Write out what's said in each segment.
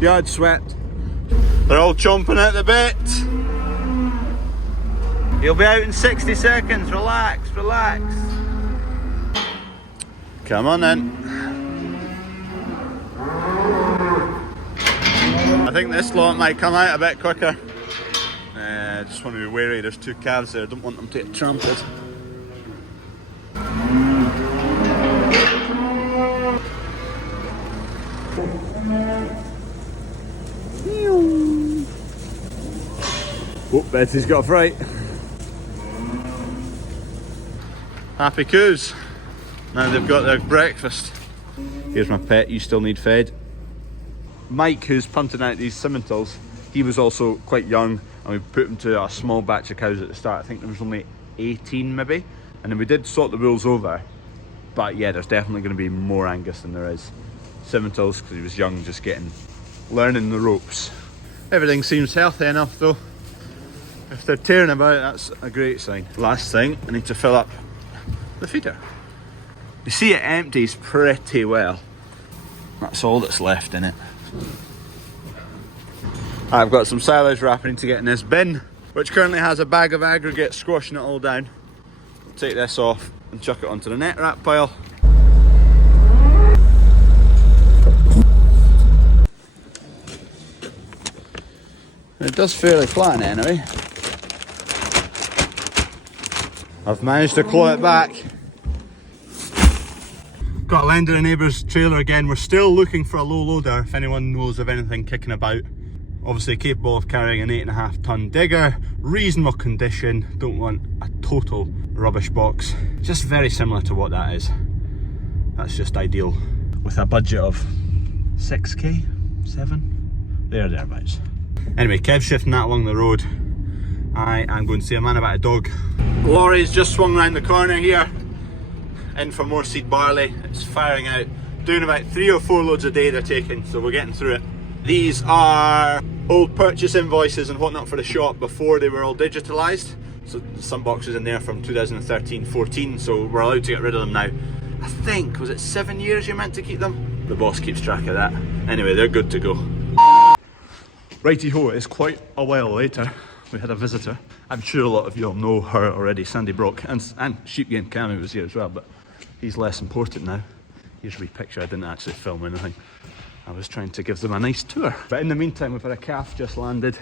Yard swept. They're all chomping at the bit. You'll be out in 60 seconds. Relax, relax. Come on then. I think this lot might come out a bit quicker. I just want to be wary. There's two calves there. I don't want them to get trampled. Oh, Betsy's got a fright. Happy coos. Now they've got their breakfast. Here's my pet, you still need fed. Mike, who's punting out these Simmentals, he was also quite young, and we put him to a small batch of cows at the start. I think there was only 18 maybe, and then we did sort the bulls over. But yeah, there's definitely going to be more Angus than there is Simmentals, because he was young, just learning the ropes. Everything seems healthy enough though. If they're tearing about, that's a great sign. Last thing, I need to fill up the feeder. You see it empties pretty well. That's all that's left in it. I've got some silage wrapping to get in this bin, which currently has a bag of aggregate squashing it all down. I'll take this off and chuck it onto the net wrap pile. It does fairly flatten anyway. I've managed to claw it back. Got a lender in neighbour's trailer again. We're still looking for a low loader if anyone knows of anything kicking about. Obviously capable of carrying an 8.5 ton digger, reasonable condition, don't want a total rubbish box. Just very similar to what that is. That's just ideal. With a budget of 6k, 7, thereabouts. Anyway, Kev's shifting that along the road. I am going to see a man about a dog. Lorry's just swung round the corner here, in for more seed barley. It's firing out, doing about 3 or 4 loads a day they're taking, so we're getting through it. These are old purchase invoices and whatnot for the shop before they were all digitalised. So some boxes in there from 2013-14, so we're allowed to get rid of them now. I think, was it 7 years you're meant to keep them? The boss keeps track of that. Anyway, they're good to go. Righty-ho, it's quite a while later. We had a visitor. I'm sure a lot of you all know her already, Sandy Brock, and Sheep Game Cammy was here as well, but he's less important now. Here's a wee picture. I didn't actually film anything. I was trying to give them a nice tour. But in the meantime, we've had a calf just landed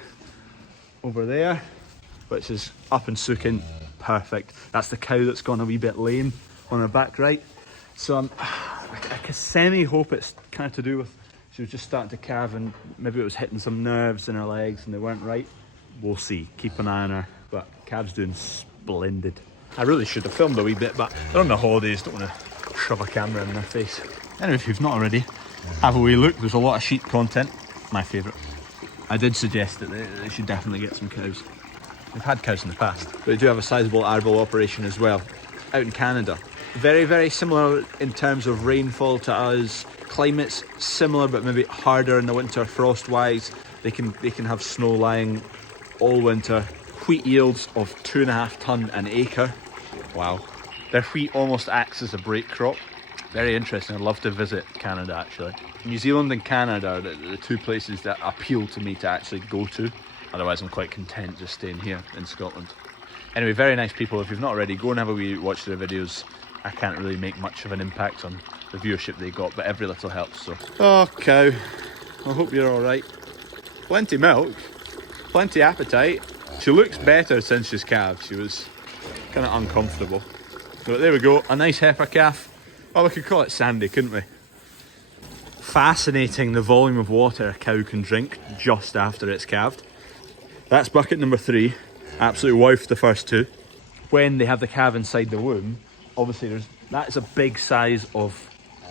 over there, which is up and sucking. Perfect. That's the cow that's gone a wee bit lame on her back right. So I can semi-hope it's kind of to do with she was just starting to calve and maybe it was hitting some nerves in her legs and they weren't right. We'll see. Keep an eye on her. But calf's doing splendid. I really should have filmed a wee bit, but they're on the holidays, don't want to shove a camera in their face. Anyway, if you've not already, have a wee look. There's a lot of sheep content. My favourite. I did suggest that they should definitely get some cows. They've had cows in the past, but they do have a sizable arable operation as well, out in Canada. Very, very similar in terms of rainfall to us. Climate's similar, but maybe harder in the winter frost-wise. They can have snow lying all winter. Wheat yields of 2.5 tonne an acre. Wow. Their wheat almost acts as a break crop. Very interesting. I'd love to visit Canada actually. New Zealand and Canada are the two places that appeal to me to actually go to. Otherwise I'm quite content just staying here in Scotland. Anyway, very nice people. If you've not already, go and have a wee watch their videos. I can't really make much of an impact on the viewership they got, but every little helps, so. Oh, cow. I hope you're alright. Plenty milk. Plenty appetite. She looks better since she's calved. She was kind of uncomfortable. But there we go, a nice heifer calf. Oh, we could call it Sandy, couldn't we? Fascinating the volume of water a cow can drink just after it's calved. That's bucket number 3. Absolutely wowed the first 2. When they have the calf inside the womb, obviously that's a big size of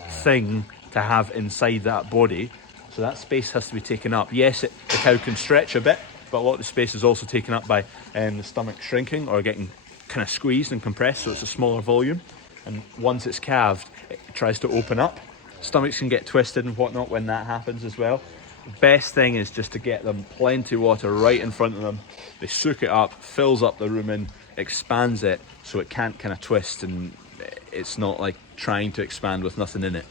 thing to have inside that body. So that space has to be taken up. Yes, the cow can stretch a bit, but a lot of the space is also taken up by the stomach shrinking or getting kind of squeezed and compressed, so it's a smaller volume. And once it's calved, it tries to open up. Stomachs can get twisted and whatnot when that happens as well. The best thing is just to get them plenty of water right in front of them. They soak it up, fills up the rumen, expands it so it can't kind of twist and it's not like trying to expand with nothing in it.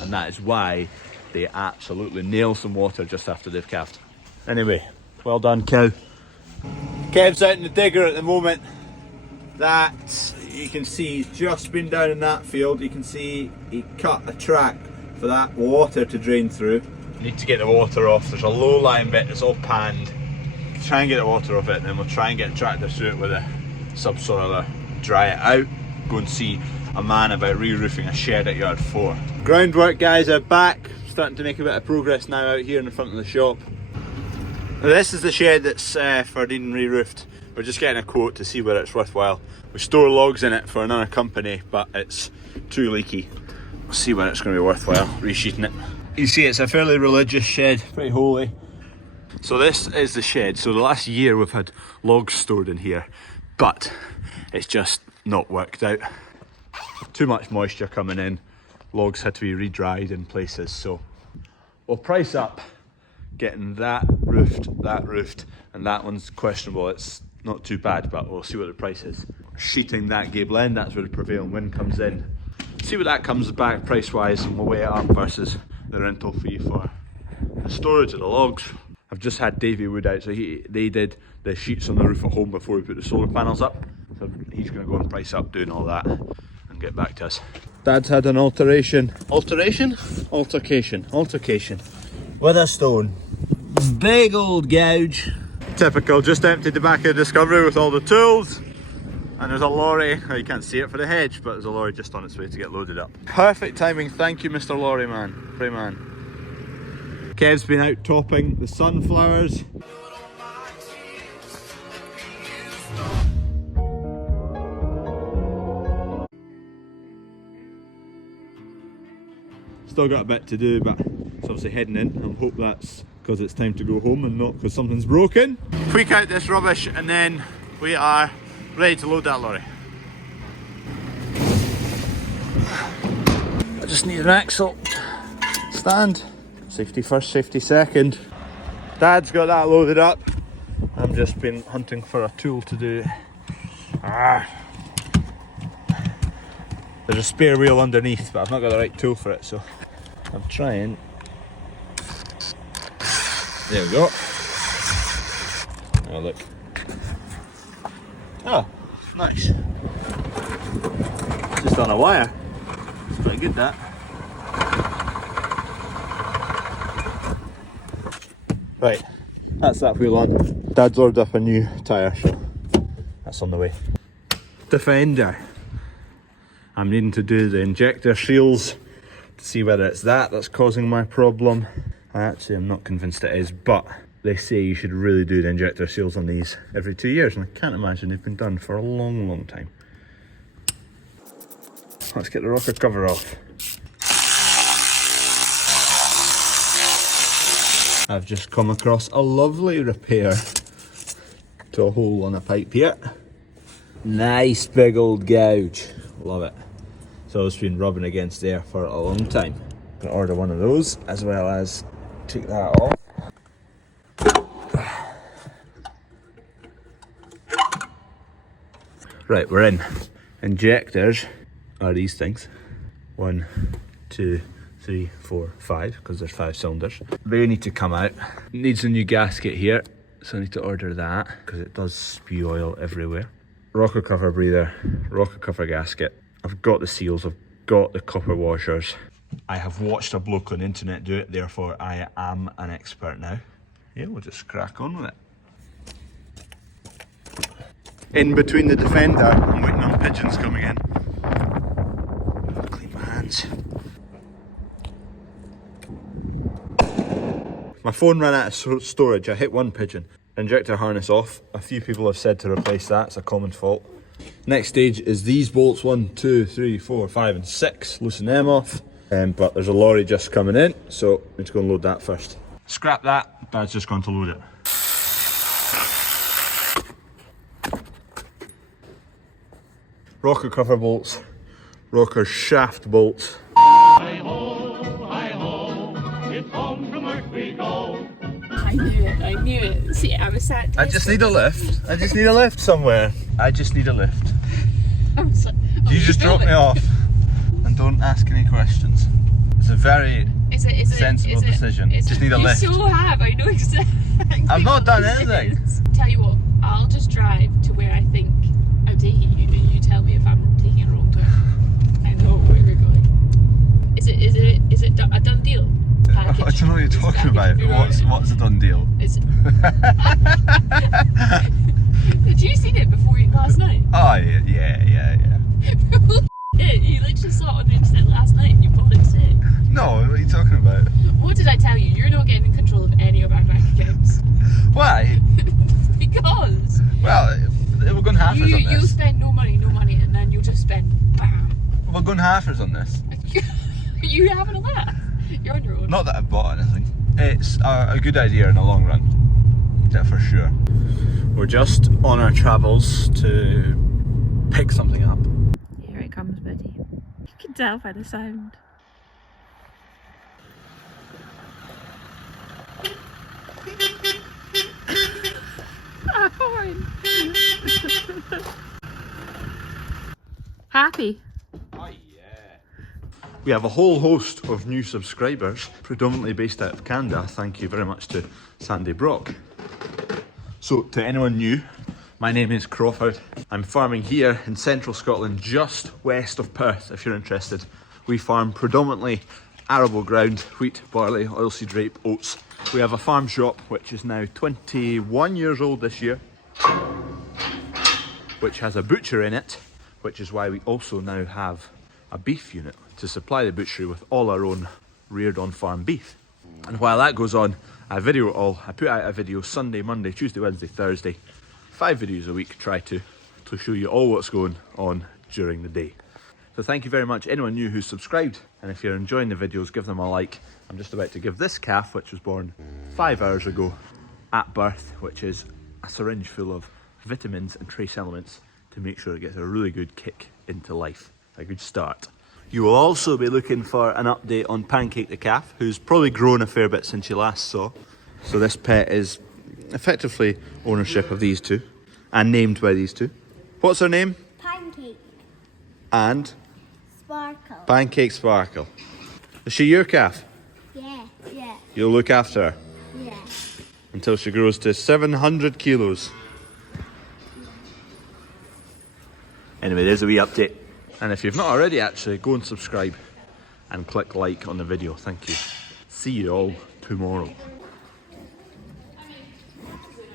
And that is why they absolutely nail some water just after they've calved. Anyway, well done, cow. Kev's out in the digger at the moment. That, you can see, he's just been down in that field. You can see he cut a track for that water to drain through. Need to get the water off. There's a low-lying bit that's all panned. Try and get the water off it, and then we'll try and get a tractor through it with a subsoiler, dry it out, go and see a man about re-roofing a shed at yard 4. Groundwork guys are back, starting to make a bit of progress now out here in the front of the shop. Now this is the shed that's for needing re-roofed. We're just getting a quote to see whether it's worthwhile. We store logs in it for another company, but it's too leaky. We'll see whether it's going to be worthwhile resheeting it. You see, it's a fairly religious shed, pretty holy. So this is the shed. So the last year we've had logs stored in here, but it's just not worked out. Too much moisture coming in. Logs had to be re-dried in places, so we'll price up getting that roofed, and that one's questionable. It's not too bad, but we'll see what the price is. Sheeting that gable end, that's where the prevailing wind comes in. See what that comes back price-wise, and we'll weigh it up versus the rental fee for the storage of the logs. I've just had Davey Wood out, so they did the sheets on the roof at home before we put the solar panels up. So he's going to go and price up doing all that and get back to us. Dad's had an altercation with a stone. Big old gouge. Typical, just emptied the back of the Discovery with all the tools. And there's a lorry, oh, you can't see it for the hedge, but there's a lorry just on its way to get loaded up. Perfect timing, thank you Mr. Lorry Man, great man. Kev's been out topping the sunflowers. Still got a bit to do, but it's obviously heading in. I hope that's because it's time to go home and not because something's broken. Tweak out this rubbish and then we are ready to load that lorry. I just need an axle stand. Safety first, safety second. Dad's got that loaded up. I've just been hunting for a tool to do. There's a spare wheel underneath, but I've not got the right tool for it, so I'm trying. There we go. Oh look. Oh, nice. Just on a wire. It's quite good that. Right, that's that wheel on. Dad's ordered up a new tyre, so that's on the way. Defender. I'm needing to do the injector seals to see whether it's that's causing my problem. Actually, I'm not convinced it is, but they say you should really do the injector seals on these every 2 years, and I can't imagine they've been done for a long, long time. Let's get the rocker cover off. I've just come across a lovely repair to a hole on a pipe here. Nice big old gouge, love it. So it's been rubbing against there for a long time. I'm gonna order one of those as well as take that off. Right, we're in. Injectors are these things. 1, 2, 3, 4, 5, because there's 5 cylinders. They need to come out. It needs a new gasket here, so I need to order that because it does spew oil everywhere. Rocker cover breather, rocker cover gasket. I've got the seals, I've got the copper washers. I have watched a bloke on the internet do it, therefore I am an expert now. Yeah, we'll just crack on with it. In between the Defender, I'm waiting on pigeons coming in. Clean my hands. My phone ran out of storage, I hit one pigeon. Injector harness off. A few people have said to replace that, it's a common fault. Next stage is these bolts, 1, 2, 3, 4, 5 and 6. Loosen them off. But there's a lorry just coming in, so I need to go and load that first. Scrap that, Dad's just going to load it. Rocker cover bolts, rocker shaft bolts. Hi ho, it's home from work we go. I knew it. See, I was sat. I just need a lift. I just need a lift somewhere. I just need a lift. I'm so, you just drop me off and don't ask any questions. It's a very Is it sensible decision. Just need a lift. You so have. I know exactly. I've not done anything. Tell you what, I'll just drive to where I think I'm taking you, and you tell me if I'm taking a wrong turn. I know where we're going. Is it a done deal? I don't know what you're talking about. What's a done deal? Did you see it before last night? Oh yeah. You literally saw it on the internet last night and you pulled it sick. No, what are you talking about? What did I tell you? You're not getting in control of any of our bank accounts. Why? Because Well, we're going halfers on this. You'll spend no money, and then you'll just spend bam. We're going halfers on this. You having a laugh? You're on your own. Not that I've bought anything. It's a good idea in the long run. That for sure. We're just on our travels to pick something up. Here it comes, Betty. You can tell by the sound. Happy? Oh yeah. We have a whole host of new subscribers, predominantly based out of Canada. Thank you very much to Sandy Brock. So to anyone new, my name is Crawford. I'm farming here in central Scotland, just west of Perth, if you're interested. We farm predominantly arable ground, wheat, barley, oilseed rape, oats. We have a farm shop which is now 21 years old this year, which has a butcher in it, which is why we also now have a beef unit to supply the butchery with all our own reared on farm beef. And while that goes on, I video it all. I put out a video Sunday, Monday, Tuesday, Wednesday, Thursday. 5 videos a week, try to show you all what's going on during the day. So thank you very much anyone new who's subscribed, and if you're enjoying the videos, give them a like. I'm just about to give this calf, which was born 5 hours ago at birth, which is a syringe full of vitamins and trace elements to make sure it gets a really good kick into life, a good start. You will also be looking for an update on Pancake the calf, who's probably grown a fair bit since you last saw. So this pet is effectively ownership of these two, and named by these two. What's her name? Pancake. And? Sparkle. Pancake Sparkle. Is she your calf? Yeah. You'll look after her Yeah. until she grows to 700 kilos. Anyway, there's a wee update. And if you've not already, actually, go and subscribe and click like on the video. Thank you. See you all tomorrow.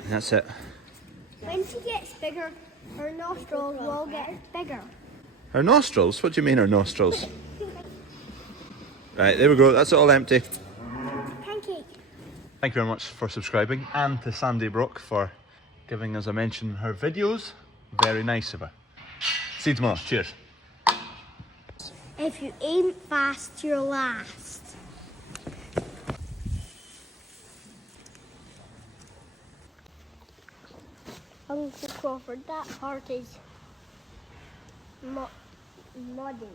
And that's it. When she gets bigger, her nostrils will get bigger. Her nostrils? What do you mean her nostrils? Right, there we go. That's it all empty. Pancake. Thank you very much for subscribing, and to Sandy Brock for giving us a mention in her videos. Very nice of her. See you tomorrow. Cheers. If you aim fast, you're last. Uncle Crawford, that part is muddy.